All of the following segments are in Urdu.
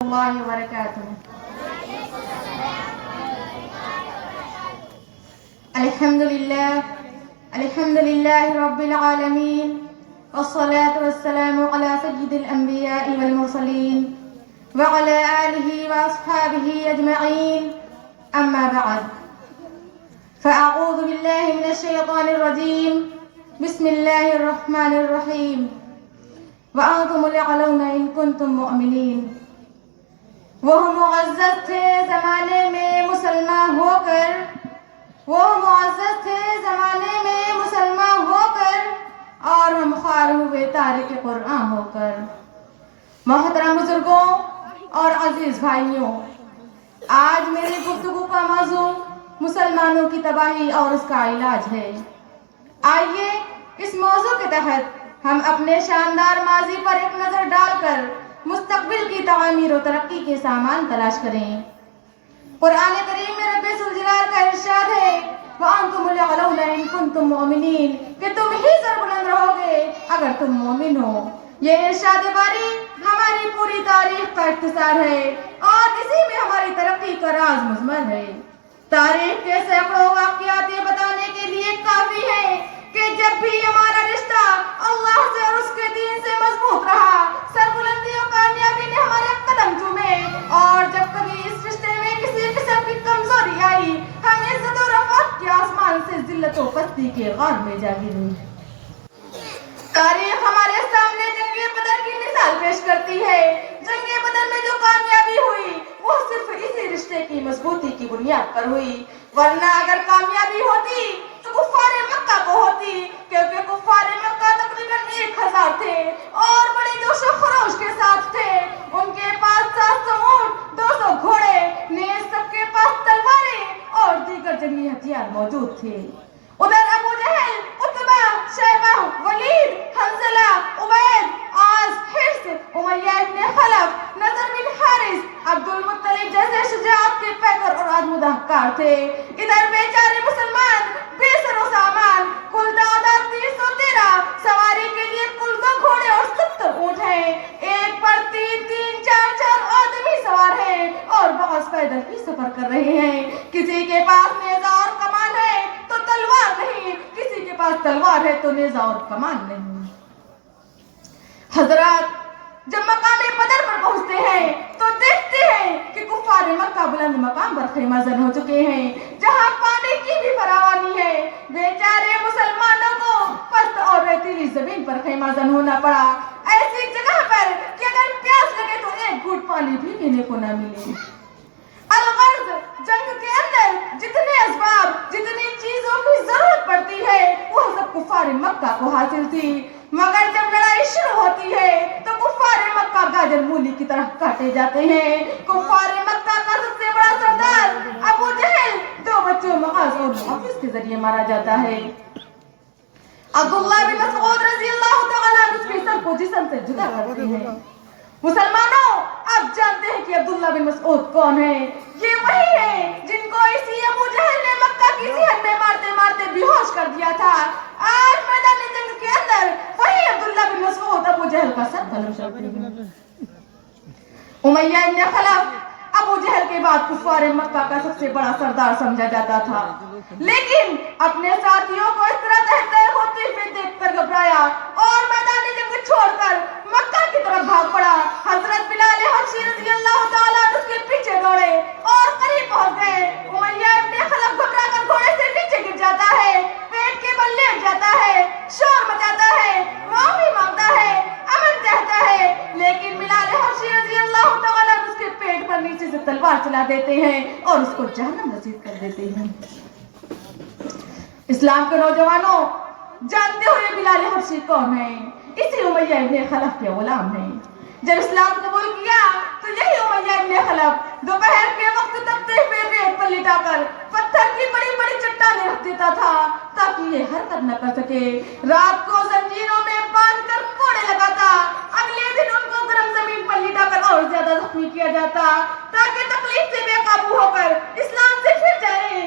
الله وبركاته. الحمد لله رب العالمين، والصلاة والسلام على سيد الأنبياء والمرسلين وعلى آله وأصحابه أجمعين، أما بعد، فأعوذ بالله من الشيطان الرجيم، بسم الله الرحمن الرحيم، وأنتم الأعلون إن كنتم مؤمنين. وہ معزز تھے زمانے میں مسلمان ہو کر، وہ معزز تھے زمانے میں مسلمان ہو کر، اور ہم خوار ہوئے تارک قرآن ہو کر. محترم بزرگوں اور عزیز بھائیوں، آج میری گفتگو کا موضوع مسلمانوں کی تباہی اور اس کا علاج ہے. آئیے اس موضوع کے تحت ہم اپنے شاندار ماضی پر ایک نظر ڈال کر مستقبل کی تعمیر و ترقی کے سامان تلاش کریں. قرآن کریم میں رب ذوالجلال کا ارشاد ہے وَأَنْتُمُ الْأَعْلَوْنَ إِن كُنتُم مُؤْمِنِينَ، کہ تم ہی سربلند رہو گے اگر تم مومن ہو. یہ ارشاد باری ہماری پوری تاریخ کا اختصار ہے اور اسی میں ہماری ترقی کا راز مضمر ہے. تاریخ کے سینکڑوں واقعات یہ بتانے کے لیے کافی ہے کہ جب بھی ہمارا رشتہ اللہ سے اور اس کے دین سے مضبوط رہا، سربلندی اور کامیابی نے ہمارے قدم چومے، اور جب کبھی اس رشتے میں کسی قسم کی کمزوری آئی، ہم عزت و رفعت کے آسمان سے ذلت و پستی کے غار میں جا گرے. تاریخ ہمارے سامنے جنگ بدر کی مثال پیش کرتی ہے. جنگ بدر میں جو کامیابی ہوئی وہ صرف اسی رشتے کی مضبوطی کی بنیاد پر ہوئی، ورنہ اگر کامیابی ہوتی تو کفار مکہ کو ہوتی، کیونکہ کفار مکہ تقریباً 1000 تھے اور بڑے جوش و خروش کے ساتھ تھے. ان کے پاس 700 اونٹ، 200 گھوڑے، نیز سب کے پاس تلواریں اور دیگر جنگی ہتھیار موجود تھے. ادھر ابو جہل، عتبہ، شیبہ، ولید، حنظلہ، عبید، عاص، حرص، امیہ ابن خلف، نضر بن حارث، عبد المطلب جیسے شجاعت کے پیکر اور آزمودہ کار تھے. ادھر بیچارے مسلمان بے سر و سامان، کل تعداد 313، سواری کے لیے کل 2 گھوڑے اور 70 اونٹ ہیں. ایک پر 3-4 آدمی سوار ہیں اور بعض پیدل بھی سفر کر رہے ہیں. کسی کے پاس نیزہ اور کمان ہے تو تلوار نہیں، کسی کے پاس تلوار ہے تو نیزہ اور کمان نہیں. حضرات، جب مقام بدر پر پہنچتے ہیں تو دیکھتے ہیں کہ کفار مکہ بلند مقام پر خیمہ زن ہو چکے ہیں جہاں پانی کی بھی فراوانی ہے. بیچارے مسلمانوں کو پست اور ریتیلی زمین پر خیمہ زن ہونا پڑا، ایسی جگہ پر کہ اگر پیاس لگے تو ایک گھونٹ پانی بھی پینے کو نہ ملے. الغرض، جنگ کے اندر جتنے اسباب، جتنی چیزوں کی ضرورت پڑتی ہے وہ سب کفار مکہ کو حاصل تھی. مگر جب لڑائی شروع ہوتی ہے تو کفار مکہ گاجر مولی کی طرح کاٹے جاتے ہیں. کفار مکہ کا سب سے بڑا سردار ابو جہل 2 بچوں معاذ اور محفوظ کے ذریعے مارا جاتا ہے. عبداللہ بن مسعود رضی اللہ تعالیٰ عنہ اس کے سر کو جسم سے جدا کرتے ہیں. مسلمانوں، آپ جانتے ہیں کہ عبداللہ بن مسعود کون ہے؟ یہ وہی ہے جن کو اسی ابو جہل نے مکہ کی صحن میں مارتے مارتے بے ہوش کر دیا تھا. آج میدان جنگ کے اندر وہی عبداللہ بن مسعود ابو جہل کا سر قلم کرتے ہیں. امیہ ابن خلف ابو جہل کے بعد کفار مکہ کا سب سے بڑا سردار سمجھا جاتا تھا، لیکن اپنے ساتھیوں کو اس طرح تہتے ہوتے ہوئے دیکھ کر گھبرایا اور میدان جنگ چھوڑ کر مکہ کی طرف بھاگ پڑا. حضرت بلال حبشی رضی اللہ تعالیٰ عنہ اس کے پیچھے دوڑے اور قریب پہنچ گئے. امیہ ابن خلف گھبرا کر گھوڑے سے نیچے گر جاتا ہے، پیٹ کے بل لیٹ جاتا ہے، شور مچاتا ہے، معافی مانگتا ہے، امن چاہتا ہے، لیکن بلال حبشی رضی اللہ تعالیٰ عنہ اس کے پیٹ پر نیچے سے تلوار چلا دیتے ہیں اور اس کو جہنم رسید کر دیتے ہیں. اسلام کے نوجوانوں، جانتے ہو یہ بلال حبشی کون ہے؟ اسی امیہ ابن خلف کے غلام ہیں. جب اسلام قبول کیا تو یہی امیہ ابن خلف دوپہر کے وقت تپتے ہوئے ریت پر لٹا کر پتھر کی بڑی بڑی چٹانیں رکھ دیتا تھا تاکہ یہ حرکت نہ کر سکے. رات کو زنجیروں میں باندھ کر کوڑے لگاتا، اگلے دن ان کو گرم زمین پر لٹا کر اور زیادہ زخمی کیا جاتا تاکہ تکلیف سے بے قابو ہو کر اسلام سے پھر جائیں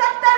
70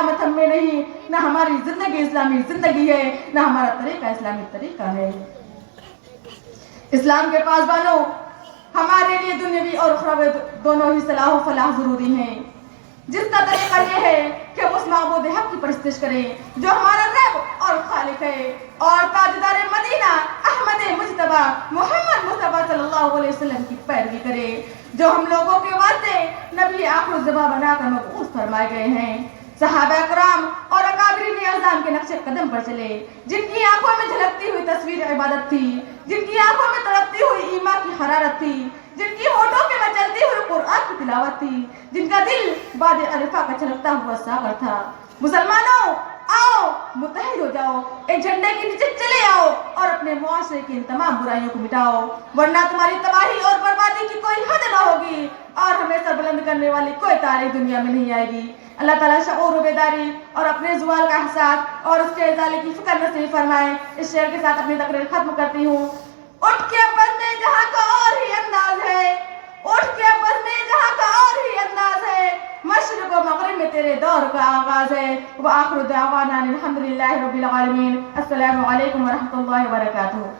قیامت ہم میں نہیں، نہ ہماری زندگی اسلامی زندگی ہے، نہ ہمارا طریقہ اسلامی طریقہ ہے۔ اسلام کے پاسبانوں، ہمارے لیے دنیاوی اور اخروی دونوں ہی صلاح و فلاح ضروری ہیں۔ جس کا طریقہ یہ ہے کہ اس معبود حق کی پرستش کریں جو ہمارا رب اور خالق ہے، اور تاجدار مدینہ احمد مجتبی محمد مصطفیٰ صلی اللہ علیہ وسلم کی پیروی کرے جو ہم لوگوں کے واسطے نبی آخر الزمان بنا کر مبعوث فرمائے گئے ہیں۔ صحابہ کرام اور اکابرین اعظام کے نقش قدم پر چلے، جن کی آنکھوں میں جھلکتی ہوئی تصویر عبادت تھی، جن کی آنکھوں میں تڑپتی ہوئی ایمان کی حرارت تھی، جن کی ہونٹوں کے مچلتی ہوئی قرآن کی تلاوت تھی، جن کا دل باد عرفہ کا چھلکتا ہوا ساغر تھا۔ مسلمانوں، آؤ متحد ہو جاؤ، ایک جھنڈے کے نیچے چلے آؤ اور اپنے معاشرے کی ان تمام برائیوں کو مٹاؤ، ورنہ تمہاری تباہی اور بربادی کی کوئی حد نہ ہوگی اور ہمیں سر بلند کرنے والی کوئی تاریخ دنیا میں نہیں آئے گی۔ اللہ تعالیٰ شعور و بیداری اور اپنے زوال کا احساس اور اس کے ازالے کی فکر نصیب فرمائے۔ اس شعر کے ساتھ اپنی تقریر ختم کرتی ہوں۔ اٹھ کے بزمِ جہاں کا اور ہی انداز ہے، اٹھ کے بزمِ جہاں کا اور ہی انداز ہے، مشرق و مغرب میں تیرے دور کا آغاز ہے۔ وآخر دعوانا الحمدللہ رب العالمین۔ السلام علیکم ورحمۃ اللہ وبرکاتہ۔